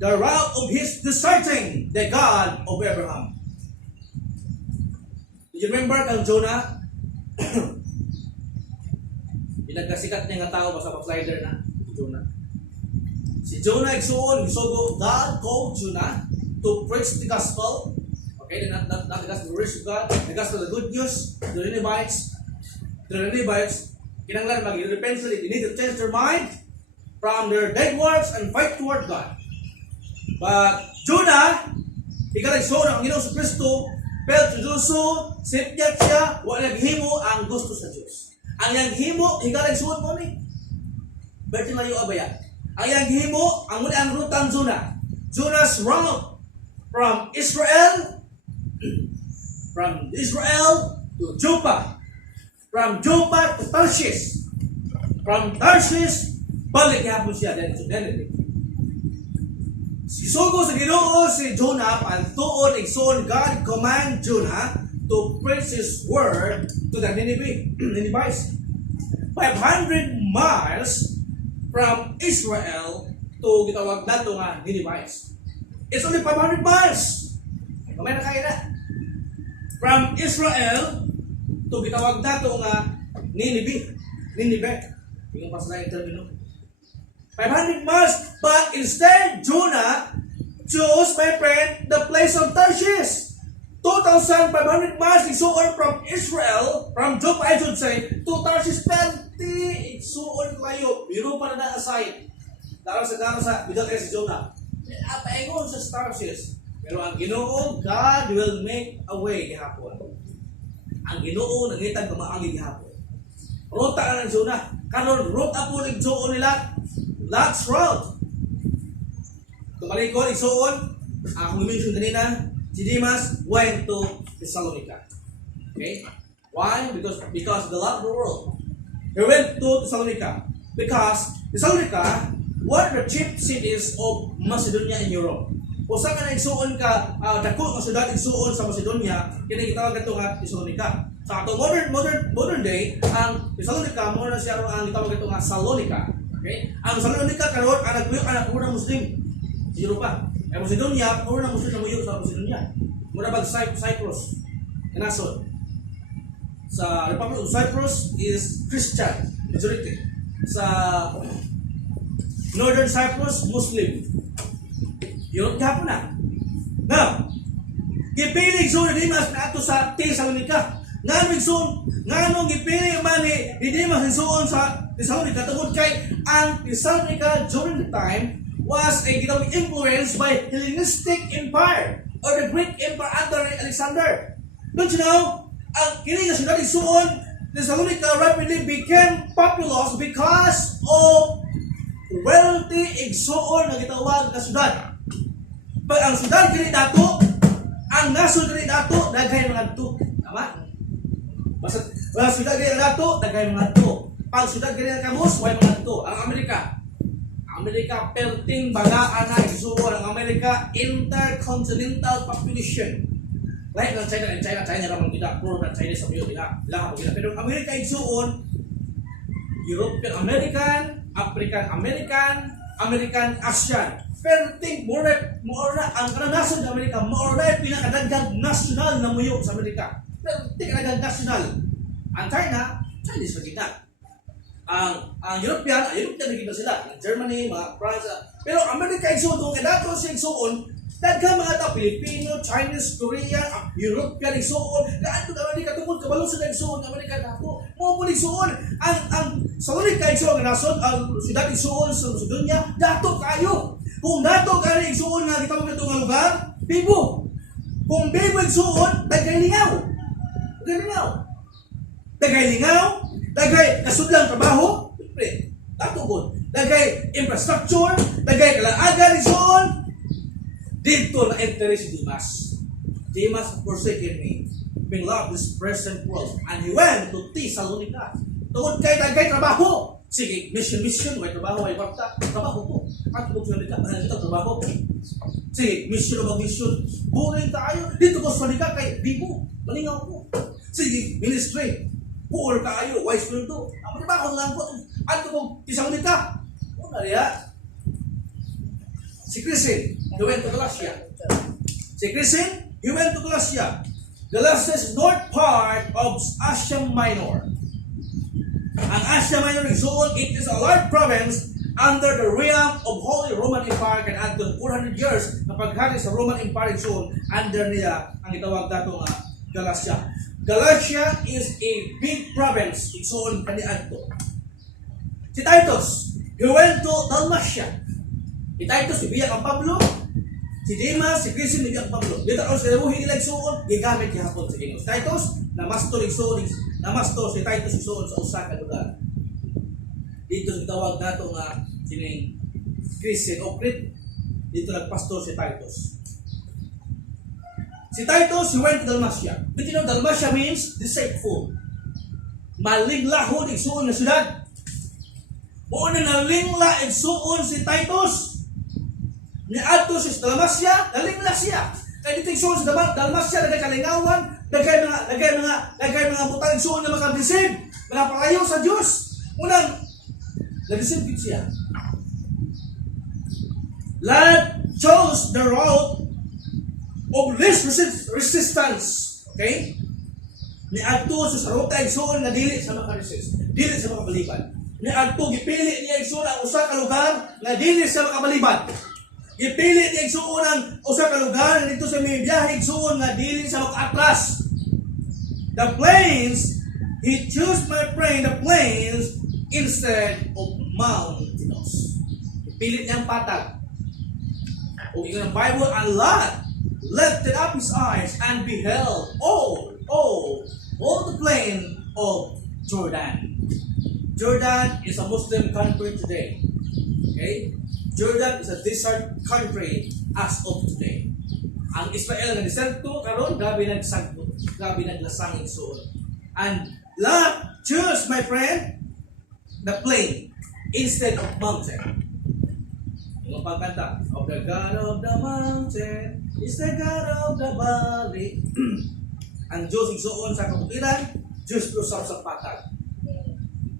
The route of his deserting the God of Abraham. Do you remember kang Jonah? Pinagkasikat niya nga tao basta pa-slider na Jonah. Si Jonah igsuon, gisugo, God called Jonah to preach the gospel. Okay, not the gospel, the words of God, the gospel, the good news, the Ninevites. Kinanglan mag-repent sila, they need to change their mind from their dead works and fight toward God. But Jonah, ikaligsuon ang Ginoo sa Kristo, pero Diyoso, sipyat siya, wala naghimo ang gusto sa Diyos. Ang yang himo, ikaligsuon mo ni. Berti layo abaya. Ang yang himo, ang muli ang rutang Jonah. Jonah's route from Israel to Joppa. From Joppa to Tarshish. From Tarshish, balik hapon siya dahil sa Nineveh. Sisugo sa Ginoo si Jonah, pantuon igsoon God command Jonah to preach His word to the Ninevites. 500 miles from Israel to gitawag nato nga Ninevites. It's only 500 miles. Kamay na kaya na. From Israel to gitawag nato nga Nineveh. Yung pasalayan termino. 500 miles, but instead Jonah chose, my friend, the place of Tarshish. 2,500 miles isuon from Israel, from Joppa I should say, to Tarshish 20 isuon kayo. Biro pa na aside. Daraw sa bidal kayo si Jonah. Paingon sa Tarshish. Pero ang Ginoo, God will make a way gihapon. Ang Ginoo nangitag kamaagi gihapon. Ruta ka ng Jonah. Karon ruta po igsuon nila. Lot's route. Tumalikod igsuon. Akong mention kanina. Si Demas went to Thessalonica. Okay? Why? Because of the love of the world. He went to Thessalonica because Thessalonica were the chief cities of Macedonia in Europe. Kung saan ka na igsuon ka, dako nga syudad igsuon sa Macedonia, kini gitawag kadto nga Thessalonica. Sa ato modern day, ang Thessalonica mo na siya ang gitawag kadto nga Salonica. Okay? Ang Salonica karon ang nagpuyo anak ng Muslim sa Europa. Ang Macedonia, puro ng Muslim na muyo sa Macedonia. Mura bag Cyprus. Nasod. Sa Republic of Cyprus is Christian majority. Sa Northern Cyprus, Muslim. Europe gihapon na. Now, gipiling so ni Dimas na ato sa Thessalonica. Nganong gipiling man ni Dimas suon sa Thessalonica tungod kay ang Thessalonica during the time was a influenced by Hellenistic Empire or the Greek Empire under Alexander. Don't you know? Ang kini nga syudad suon Thessalonica rapidly became populous because of wealthy igsuon nga gitawag nga syudad. Pag ang syudad kini dato, ang nasod kini dato daghay mga adto. Tama? Basta ang syudad kini dato daghay mga adto. Pag syudad kini kamus way mga adto. Ang Amerika perting bagaan na igsuon ang Amerika intercontinental population. Lahat ng China ramang tidak puro ng China sa buyo tidak. Pero Amerika igsuon European American, African American, American Asian. Perting more na ang kananason ng Amerika, more na pinakadagang national na muyo sa Amerika. Perting kadagang national. Ang China, Chinese pa kita. Ang European na kita sila. Ang Germany, mga France. Pero Amerika igsuon, kung edato siya igsuon, daghang mga tao, Pilipino, Chinese, Korean, European igsuon, gaano ka Amerika tungkol kabalo sa igsuon ng Amerika dato. Mo po igsuon ang Salonica igsuon nga nasod, ang syudad igsuon sa Macedonia, dato kayo. Kung dato ka rin igsuon nga gitawag na itong lugar, bibo. Kung bibo igsuon, dagay lingaw. Dagay kasudlang trabaho, siyempre, dato po. Dagay infrastructure, dagay kalaagan igsuon, dito na interest si Dimas. Dimas forsaken me, being loved this present world. And he went to Thessalonica. Tungod kay dagay trabaho. Sige, mission, may trabaho, may warta. Trabaho po. At kung sila dito, trabaho. Sige, mission o mag-mission. Buhay tayo. Dito ko sa Salika kay Bibo. Malingaw po. Sige, ministry. Buhay tayo. Wise will do. Ang trabaho lang po. At kung Thessalonica. Una rin si Chrisin, he went to Galatia. Galatia is north part of Asia Minor. Ang Asia Minor zone, it is a large province under the realm of Holy Roman Empire and until 400 years na paghari sa Roman Empire zone under niya ang itawag datong Galatia. Galatia is a big province zone kaniadto. Si Titus, he went to Dalmatia. Si Titus, ibiyak ang Pablo. Si Dimas, si Christian, ibiyak ang Pablo. Dito ako sa buhay nila igsuon, gigamit gihapon sa Ginoo. Si Titus, namastor si Titus igsuon sa usa ka lugar. Dito sa tawag nato nga kining Christian o Crete. Dito nagpastor si Titus. Si Titus, he went to Dalmatia. Did you know Dalmatia means deceitful? Malinglahon igsuon na syudad. Buon na nalingla igsuon si Titus. Ni adto si Dalmatia, nalingla siya. Kaya dito igsuon sa Dalmatia, dagay kalingawan, dagay mga butang igsuon na makadisib, mga palayo sa Diyos. Unang, nag-disib siya. Lord chose the route of least resistance. Okay? Ni adto sa ruta igsuon na dili sa makaresist, dili sa makabaliban. Ni adto gipili niya igsuon ang usa ka lugar na dili sa makabaliban. Gipili niya igsuon ang usa ka lugar dito sa may biyahe igsuon nga dili sa makaatras. The plains, he chose my friend the plains instead of mountains. Gipili niya ang patag. O ingon ang Bible, and Lot lifted up his eyes and beheld all the plain of Jordan. Jordan is a Muslim country today. Okay? Jordan is a desert country as of today. Ang Israel nga deserto karon grabe nagsagto, grabe naglasang igsuon. And Lot chose my friend the plain instead of mountain. Yung pagkanta, of the God of the mountain is the God of the valley. Ang Diyos igsuon sa kabukiran, Diyos lusap sa patag.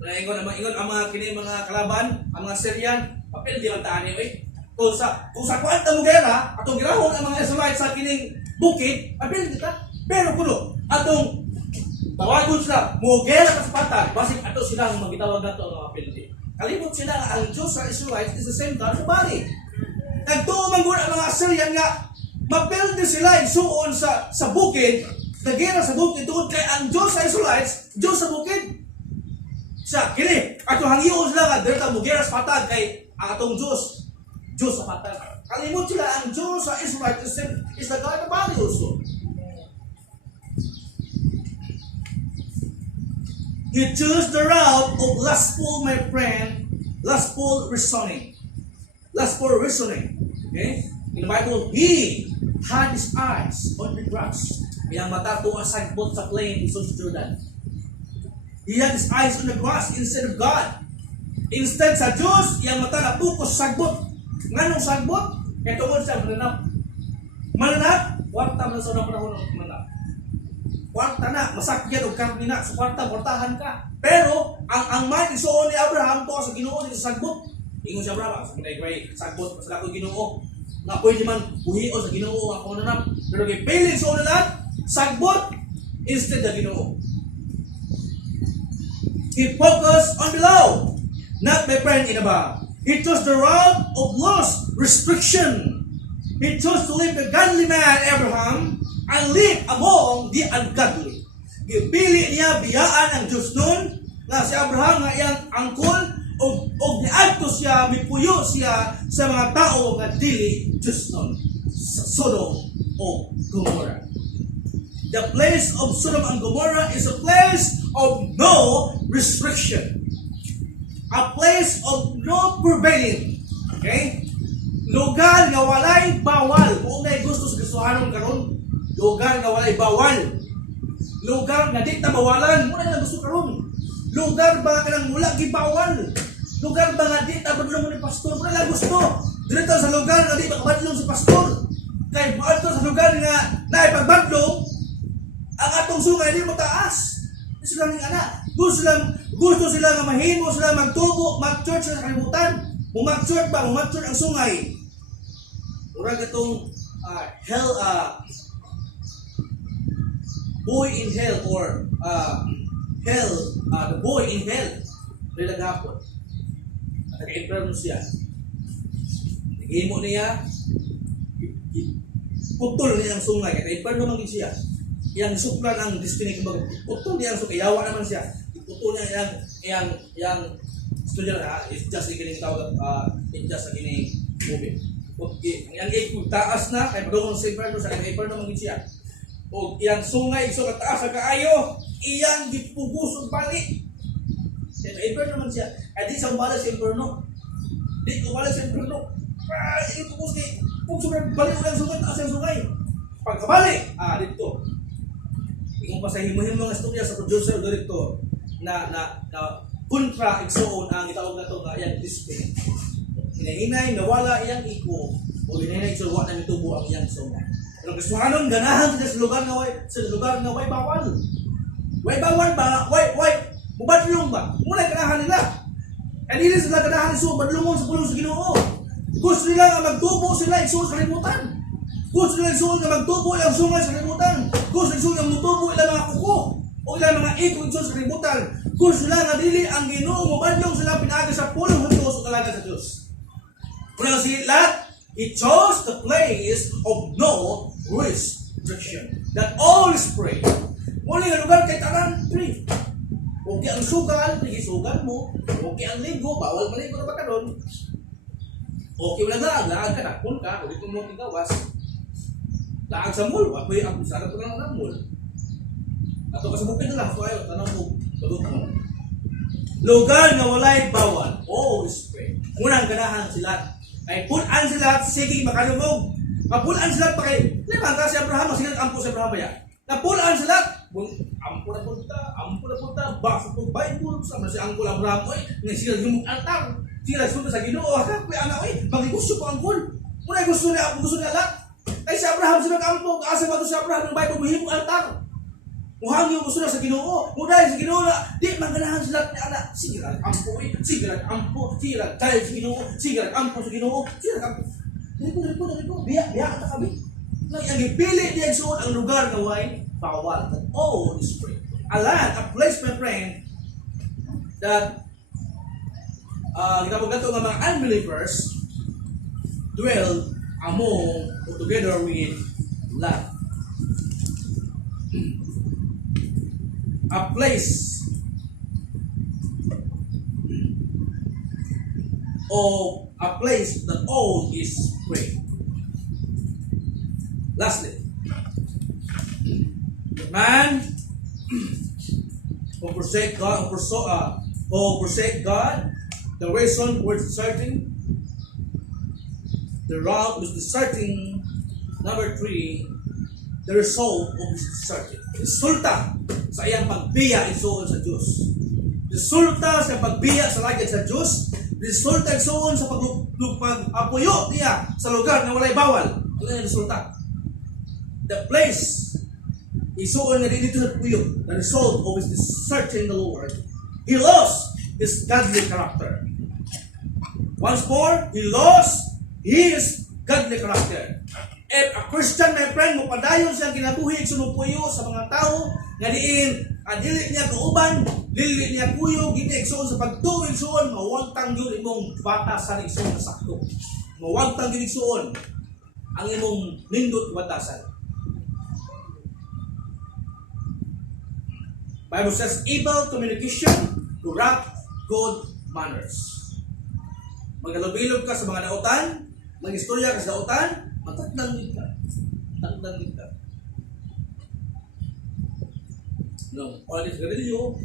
Ingon ang mga kini mga kalaban, ang mga Syrian, papel di man taani oy. Kung sa kwanta mo gera, atong girahon ang mga Israelites sa kining bukid, papel kita. Pero kuno atong tawagon sila, mo gera sa patag, basig ato sila ang magitawag nato ang mga penalty. Kalimot sila nga ang Diyos sa Israelites is the same God sa bali. Nagtuo man gud ang mga Assyrian nga mapelde sila igsuon sa bukid, nagera sa bukid tungod kay ang Diyos sa Israelites, Diyos sa bukid. Siya, kini, ato hangiyon sila nga dito mo gera sa patag kay atong Diyos sa patag. Kalimot sila ang Diyos sa Israelites is the God of bali also. You choose the route of lustful, my friend, lustful reasoning. Lustful reasoning. Okay? In the Bible, he had his eyes on the grass. Iyang mata tuwa sagbot sa plain in Jordan. He had his eyes on the grass instead of God. Instead sa Diyos, iyang mata na focus sagbot. Nganong sagbot? Kaya tungkol siya mananap. Mananap? Kwarta man sa panahon ng mananap. Kwarta na, masakyan o karni na. Sa kwarta, kwartahan ka. Pero, ang mind isuon ni Abraham to sa Ginoo ni sa sagbot. Ingon si Abraham, sa pinay sagbot, sa ako Ginoo. Nga pwede man buhio sa Ginoo ako mananap. Pero kay piling sa una lahat, sagbot instead na Ginoo. He focused on below, not my friend in above. He chose the route of loss, restriction. He chose to live the godly man, Abraham, and live among the ungodly. Gipili niya biyaan ang Diyos nun, na si Abraham nga iyang angkol, o niadto siya, mipuyo siya sa mga tao nga dili Diyos nun, sa Sodom o Gomorrah. The place of Sodom and Gomorrah is a place of no restriction. A place of no prevailing. Okay? Lugar nga walay bawal. Kung may gusto sa gustuhanon karon, lugar nga walay bawal. Lugar nga di ta bawalan, muna lang gusto karon. Lugar ba ka nang mula gibawal? Lugar ba nga di ta badlong ni pastor, muna lang gusto. Dito sa lugar nga di ba kabadlong si pastor. Kay baadto sa lugar nga naipagbadlong, ang atong sungay di mo taas. Sila ng anak. Gusto sila nga mahimo sila magtubo, mag-church sa kalibutan. Kung mag-church ba, kung mag-church ang sungay. Murag itong hell, boy in hell or hell, the boy in hell. Rila gapon. At nag-imperno siya. Nag-himo niya, putol niya ang sungay. Kaya imperno man siya. Yang suplan ang destiny kumbaga. Putol niya ang sungay. Yawa naman siya. Putol niya yang studio na. It's just ikining tawag. It's just ikining movie. Okay. Yang ikot taas na. Kaya pagawang sa imperno sa imperno man siya. O yang sungay iso ka taas sa kaayo. Iyang gipugusog balik. Kaya imperno man siya. Kaya di sa umbala sa imperno. Di umbala sa imperno. Ipugusog kay pugusog balik ulang sungay. Taas ang sungay. Pagkabalik. Dito. Kung pasahimuhin mga istorya sa producer o director na kontra igsoon ang itawag na ito nga iyang display. Hinahinay, nawala iyang iko o hinahinay igsoon na nitubo ang iyang sungay. Pero gustuhanon, ganahan sila sa lugar na way bawal. Way bawal ba? Way mubadlong ba? Muna ganahan nila. E hindi sila ganahan iso, badlungon sa pulong sa Ginoo. Gusto nila nga magtubo sila igsoon sa kalimutan. Gusto nila igsoon nga magtubo ilang sungay sa kalimutan. Gusto igsoon nga magtubo ilang mga kuko o ilang mga iko igsoon sa kalimutan. Gusto nila nga dili ang Ginoo mubadlong sila pinaagi sa pulong ng Diyos o talaga sa Diyos. Unang si Lot, he chose the place of no restriction. That all is free. Muli nga lugar kay tanan free. Okay ang sugal, sugal mo. Okay ang linggo, bawal maligo na ba ka doon? Okay wala laag ka na, kung ka, ulit mo tigawas. Laag sa mall, wala ang sana ito lang ng mall. Ato ka sa bukid na lang, so ayaw, tanong mo, tulog mo. Lugar na walay bawal, all is free. Unang ganahan sila. Ay punan sila, sige makalumog. Mapunan sila pa kay, limang ka si Abraham, sige ang ampo si Abraham ba yan? Napunan sila, ampo na punta, basa po Bible, sama si Uncle Abraham, oy, nga sila yung altar, sila sunod sa Ginoo, ha, kuya anak, oy, magigusto po Uncle, muna gusto niya lahat, ay si Abraham, sila ampo, asa ba ito si Abraham, ng Bible, muhimong altar, muhang yung gusto na sa Ginoo, muna sa Ginoo na, di, mangganahan sila ni anak, sige lang, ampo, oy, sige lang, ampo, sige lang, dahil sa Ginoo, sige lang, ampo sa Ginoo, sige lang, ampo, dito, biya, ata kami, nang ang ipili niya ang lugar na way, bawal, that all is free. A land, a place, my friend, that ginawag nato ng mga unbelievers dwell among or together with love. A place that all is free. Lastly, man who forsake God, the reason was certain, the route was certain. Number 3, the result was certain. Resulta sa iyang pagbiya isuon sa Diyos. Resulta sa pagbiya sa lagad sa Diyos. Resulta isuon sa pag-apuyo niya sa lugar na walay bawal. Ano yung resulta? The place isuon nga dito sa puyo. The result of his searching the Lord. He lost his godly character. Once more, he lost his godly character. If a Christian, my friend, mupadayon siya kinabuhi sunod puyo sa mga tao nga diin dili niya kauban, dili niya puyo, gini igsuon sa pagtuig suon, mawagtang yun imong batasan igsuon sa sakto. Mawagtang yun igsuon ang imong nindot batasan. Bible says, evil communication corrupt good manners. Magalabilog ka sa mga dautan, mag-istorya ka sa dautan, matatangin ka. Tatangin ka. No, all this ganito,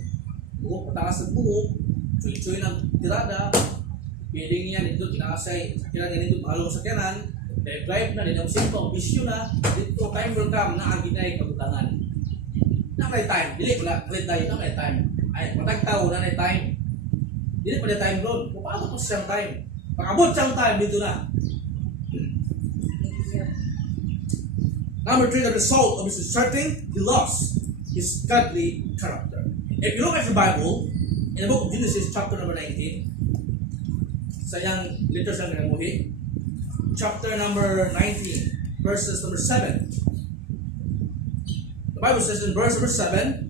buhok, patakas ng buhok, chuy-chuy ng tirada, piling niya nito, tinakasay, sakinan niya nito, mahalong sakyanan, drive na, nito, simple, bisyo na, dito, time will come na ang ginay kabutangan. Na may time, dili pala play tayo na may time. Ay, matagtaw na may time. Dili pala time doon. Paano po siyang time? Pag-abot siyang time dito na. Number 3, the result of his searching, he lost his godly character. If you look at the Bible, in the book of Genesis, chapter number 19, sa iyang letters ang kinamuhi, chapter number 19, verses number 7. The Bible says in verse number 7,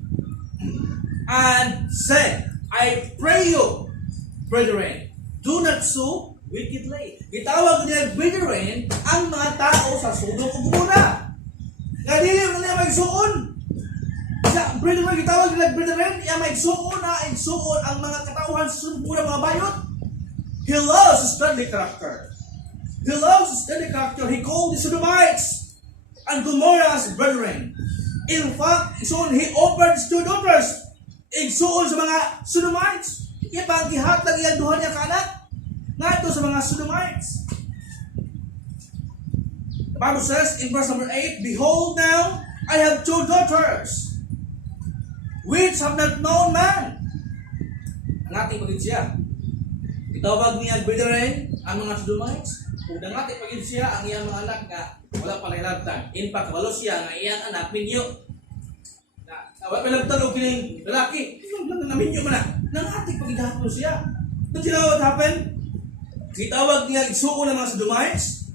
and said, I pray you, brethren, do not so wickedly. Itawag niya, brethren, ang mga tao sa Sodom ug Gomorra. Nga dili mo nila magsuon. Sa brethren, itawag nila, brethren, iya magsuon ang mga katauhan sa Sodom ug Gomorra, mga bayot. He loves his godly character. He loves his godly character. He called the Sodomites and Gomorrah as brethren. In fact, isuon he offered his 2 daughters. Igsuon sa mga Sodomites. Ipang gihatag iyang duha niya kaanak. Ngadto sa mga Sodomites. The Bible says in verse number 8, behold now, I have 2 daughters, which have not known man. Ang ating pagid siya. Itawag niya, brethren, ang mga Sodomites. Kung dangati pagid siya ang iyang mga anak nga wala pa nahilabtan. In fact, walo siya nga iyang anak minyo. Wala pa nilabtan o kining lalaki. Na minyo man na. Nangati pagidahapon siya. Ito sila what happened? Kitawag niya isuon ng mga Sodomites.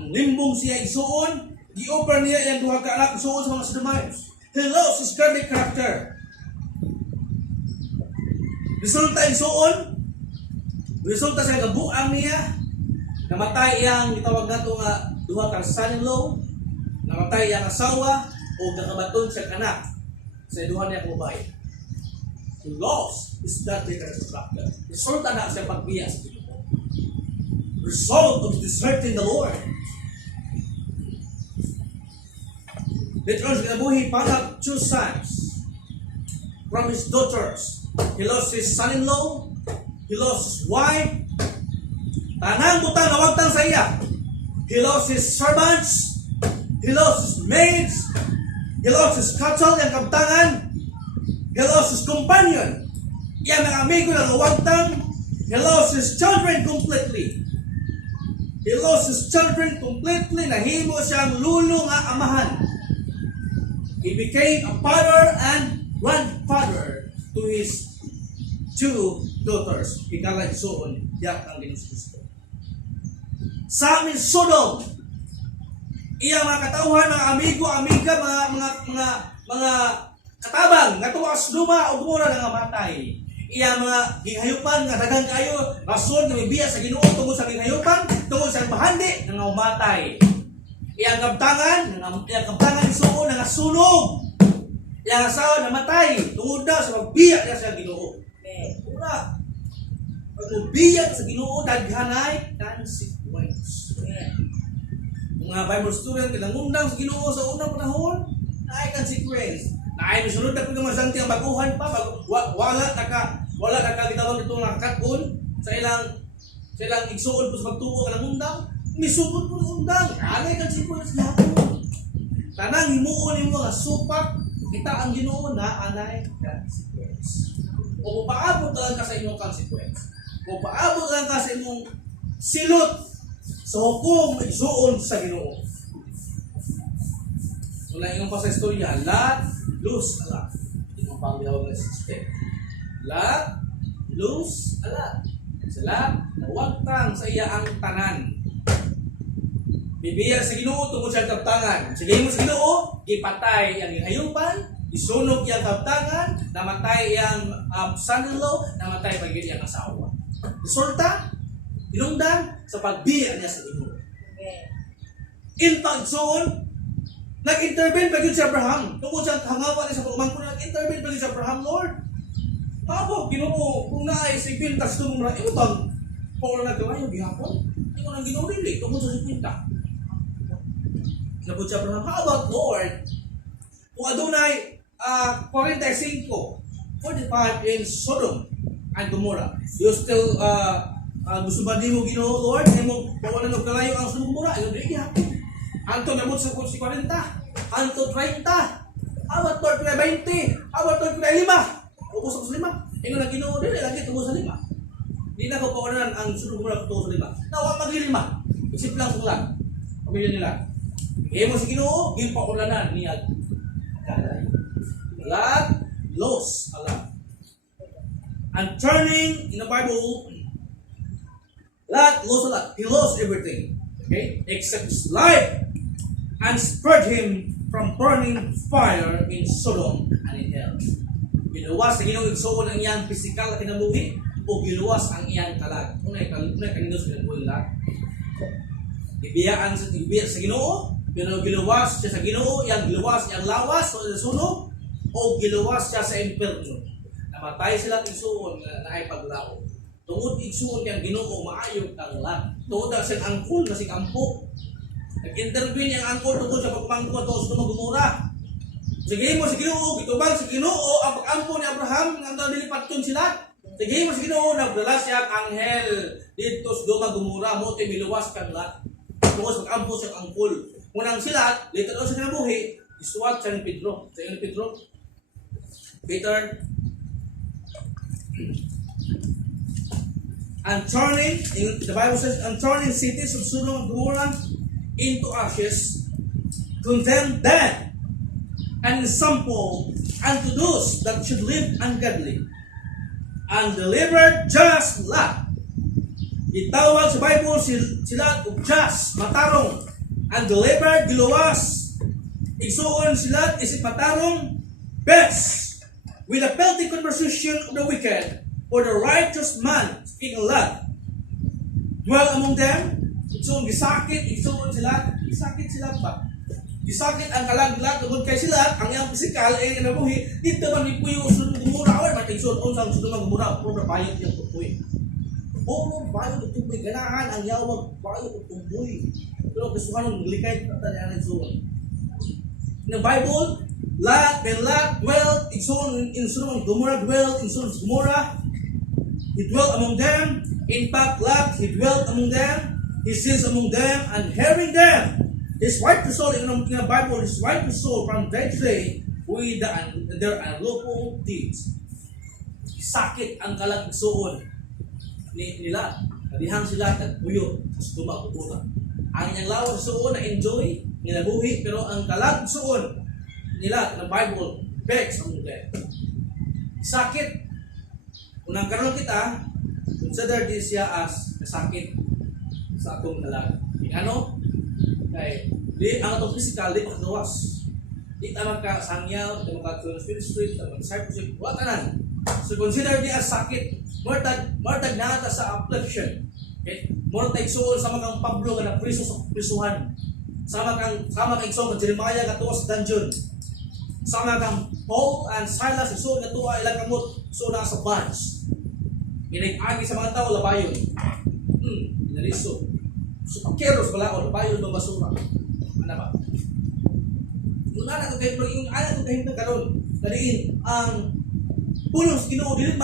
Ang limbong siya isuon. Gi-offer niya iyang duha ka anak isuon sa mga Sodomites. He loves his godly character. Resulta isuon. Resulta sa kabuang niya. Namatay iyang itawag nato nga duha kang son-in-law, namatay iyang asawa, o nakabaton siya anak sa duha niya kubay. He lost his godly character. Resulta na sa pagbiya sa Ginoo. Result of deserting the Lord. Later on, kinabuhi panag 2 sons from his daughters. He lost his son-in-law, he lost his wife, tanang butang nawagtang sa iya. He lost his servants. He lost his maids. He lost his cattle, yung kabtangan. He lost his companion. Yung mga amigo ng uwagtang. He lost his children completely. He lost his children completely. Nahimo siyang lulo nga amahan. He became a father and grandfather to his two daughters. Ikalag soon, yak ang Ginoong Kristo. Sa amin Sodom, iya mga katauhan, mga amigo, amiga, mga katabang, nga tuwas luma o gumura nga matay. Iya mga gihayupan nga dagang kayo, rason nga biya sa Ginoo tungod sa gihayupan, tungod sa bahandi nga umatay. Iya kabtangan isuon nga sunog. Iya asawa namatay tungod daw sa pagbiya niya sa Ginoo. Una, pag mubiyag sa Ginoo, daghanay consequence. Mga Bible student, kinangundang sa Ginoo sa unang panahon, naay consequence. Naay misunod na pagkamasanti ang baguhan pa, wala nakagitawag ito nakakatun sa ilang igsuon po sa pagtuo ka ng undang, misugod po ng undang, naay consequence lahat mo. Tanang himuon mo nga supak, kita ang Ginoo na anay consequence. O paabot lang ka sa imong consequence. O paabot lang ka sa imong silot sa hukom igsuon sa Ginoo. Wala ingong pa sa istorya, lot, lose, a lot. Yung panglawag na system. Lot, lose, a lot. Sa lot, nawagtang sa iya ang tanan. Bibiyag sa Ginoo tungkol sa kabtangan. Sige mo sa Ginoo, ipatay ang hayupan, isunog iyang kabtangan, namatay iyang son-in-law, namatay pag iyang asawa. Resulta, hinungdan sa pagbiya niya sa Ginoo. In pagsuon, nag-intervene pa yun si Abraham. Tungkol sa hangawa niya sa pagmangko, nag-intervene pa yun si Abraham, Lord. Ako, Ginoo, kung naay si Pintas tumura, ito bang Paul nagawa yung gihapon? Hindi mo nang Ginoo rin, tungkol sa si Pintas. Nabot si Abraham, how about Lord? Kung adunay 45 in Sodom and Gomorrah, you still gusto ba di mo Ginoo, Lord? Ay mo pawalan og kalayo ang Sodom Gomorrah, ayo di gyapon. Anto nabot sa 40, anto 30, awat Lord 20, awat Lord 5. Ubos sa 5. Ingon na Ginoo dili lagi tungod sa 5. Di na ko pawalan ang Sodom Gomorrah tungod sa 5. Nawa mag-5. Isip lang sulat. Pamilya nila. Imo si Ginoo, gipaulanan niya. Lot, lost a lot. And turning in the Bible, Lot lost a lot. He lost everything. Okay? Except his life. And spared him from burning fire in Sodom and in hell. Giluwas na Ginoo igsuon ang iyang physical na kinabuhi o giluwas ang iyang kalag. Unay kanino sa kinabuhi lahat. Ibiyaan sa Ginoo, pero giluwas siya sa Ginoo, yang giluwas, yang lawas o sunog, o giluwas siya sa impyerno. Namatay sila igsuon na ay paglao. Tungod igsuon kang Ginoo maayo kang lahat. Tungod ang siyang angkol na si kampo. Nag-intervene yung angkol tungkol sa pagpangko at sa Gomorrah. Sige mo si Ginoo, gitubang si Ginoo ang pag-ampo ni Abraham nga nilipat yun sila. Sige mo si Ginoo, nagdala siya ang anghel dito sa Gomorrah mo ti miluwas kang lahat. Tungkol sa pag-ampo sa angkol. Unang sila, later on sa kinabuhi, isuwat siya ni Pedro. Sa ni Pedro, Peter, and turning, the Bible says, and turning cities of Sodom and Gomorrah into ashes, condemned them, and example unto those that should live ungodly, and delivered just Lot. Itawag sa Bible sila og just, matarong, and delivered, giluwas. Igsuon sila isip matarong, best, with a filthy conversation of the wicked, or the righteous man, speaking Lot, dwell among them. Igsuon gisakit sila ba? Gisakit ang kalaglag tungod kay sila, ang iyang physical ay nabuhi, dito man ipuyo Sodom Gomorrah, or matigsuon unsang Sodom Gomorrah, puro bayot yung tupoy. Puro bayot yung tupoy, ganahan ang yawag bayot yung tupoy. Pero gustuhan ng likay tatalian ng Sodom. In the Bible, when Lot dwelt in Sodom and Gomorrah, dwelt in Sodom and Gomorrah, he dwelt among them. In fact, Lot, he dwelt among them, he sins among them, and hearing them, His wife to soul, in the Bible, his wife to soul from day to day with their unlawful deeds. Sakit ang kalagsuon nila. Kadihang sila tagpuyo sa tumakukuha. Ang inyang lawas suon na enjoy, nilabuhi, pero ang kalagsuon nila ng Bible, begs ang death. Sakit. Unang karon kita, consider this siya as sakit sa atong kalag. Ano? Kay di ang atong physical di makagawas. Di ta makasangyaw, di spirit, di discipleship, wa tanan. So consider di as sakit. Mortag nata sa affliction. Okay? Mortag suol sa mga Pablo nga napriso sa prisuhan. Sama kang igsoon ng Jeremiah nga tuwa sa dungeon. Sama kang Paul and Silas igsoon nga tuwa ilang kamot so na sa bonds. Ginag-agi sa mga tao labayon. Inaliso. So pakeros balaon labayon ng basura. Ano ba? Yung anak ko kahit karon kadiin ang pulos Ginoo dili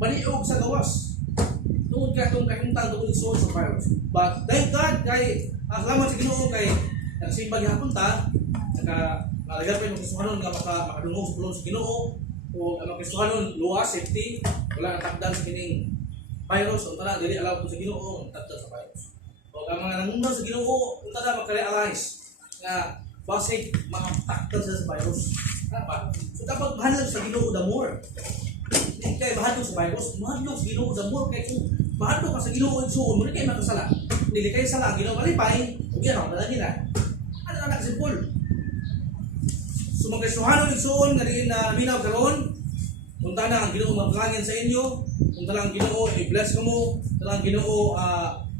baliog sa gawas. Tungod ka itong kahintang tungod igsoon sa virus. But thank God kay salamat sa Ginoo kay nagsimbag hapon ta saka nalagay pa yung kasuhanon nga makadungog sa pulong sa Ginoo o ang kasuhanon luwas safety wala nang takdan sa kining virus unta na dili alaw sa Ginoo ang takdan sa virus. O ang mga nangundan sa Ginoo unta na maka-realize nga basig mga takdan sa virus. Ba? So dapat mahal sa Ginoo the more. Kaya bahadlog sa virus, mahadlog sa Ginoo the more kay kung bahadlog ka sa Ginoo igsoon mo kay makasala. Dili kay sala Ginoo malipay, ug yan ang nila. Ano anak simple. So magkasuhanon igsoon nga diin na minaw karon. Unta na ang Ginoo maglangin sa inyo, unta lang Ginoo i-bless kamo, unta lang Ginoo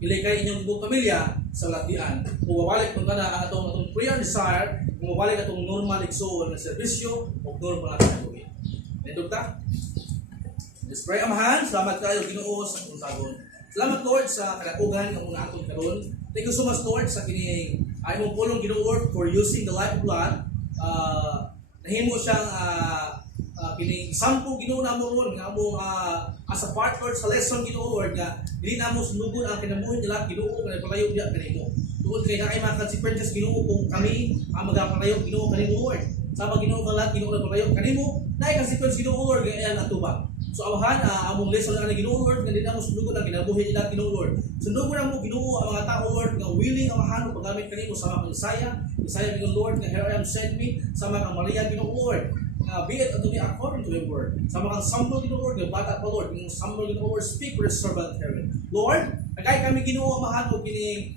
ilikay inyong buong pamilya sa latian. Kung mabalik unta na ang atong prayer desire, kung mabalik atong normal igsoon na serbisyo o normal na gawin. Nindot ta? Let's pray, Amahan. Salamat kayo Ginoo sa atong tagon. Salamat Lord sa kadakugan ng mga atong karon. Thank you so much Lord sa kining ay mong pulong Ginoo for using the life blood. Nahimo siyang kining sampu Ginoo namo ron nga among as a part Lord sa lesson Ginoo Lord nga dili namo sunugon ang kinabuhi nila Ginoo nga palayo diha kanimo. Tungod kay naay mga consequences Ginoo kung kami ang magapalayo Ginoo kanimo Lord. Sama Ginoo ka lahat Ginoo palayo kanimo naay consequences Ginoo Lord nga ayan atubang. So Amahan, among lesson na Ginoo Lord nga di namo sunugon ang kinabuhi nila Ginoo Lord. Sunugon namo Ginoo ang mga tao Lord nga willing Amahan paggamit kanimo sama kang Isaiah Ginoo Lord nga here I am send me sama kang Maria Ginoo Lord. Be it unto me according to your word. Sama kang Samuel Ginoo Lord nga bata pa Lord, yung Samuel Ginoo Lord speak for the servant heaven. Lord, nagay kami Ginoo Amahan ug kini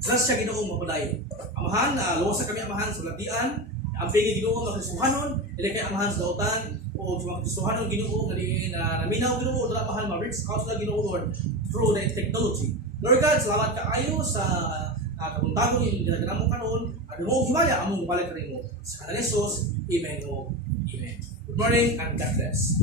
grasya Ginoo mapadayon. Amahan, luwas kami Amahan sa latian. Ang pigi Ginoo makasuhanon, dili kay Amahan sa dautan o sa makasuhanon Ginoo nga diin naminaw Ginoo dala pahan ma-reach out sa Ginoo Lord through the technology. Lord God, salamat kaayo sa kabuntagon yung ginagana mo karon. Ano mo himaya among balik kanimo. Sa kanang Jesus, amen. Amen. Good morning and God bless.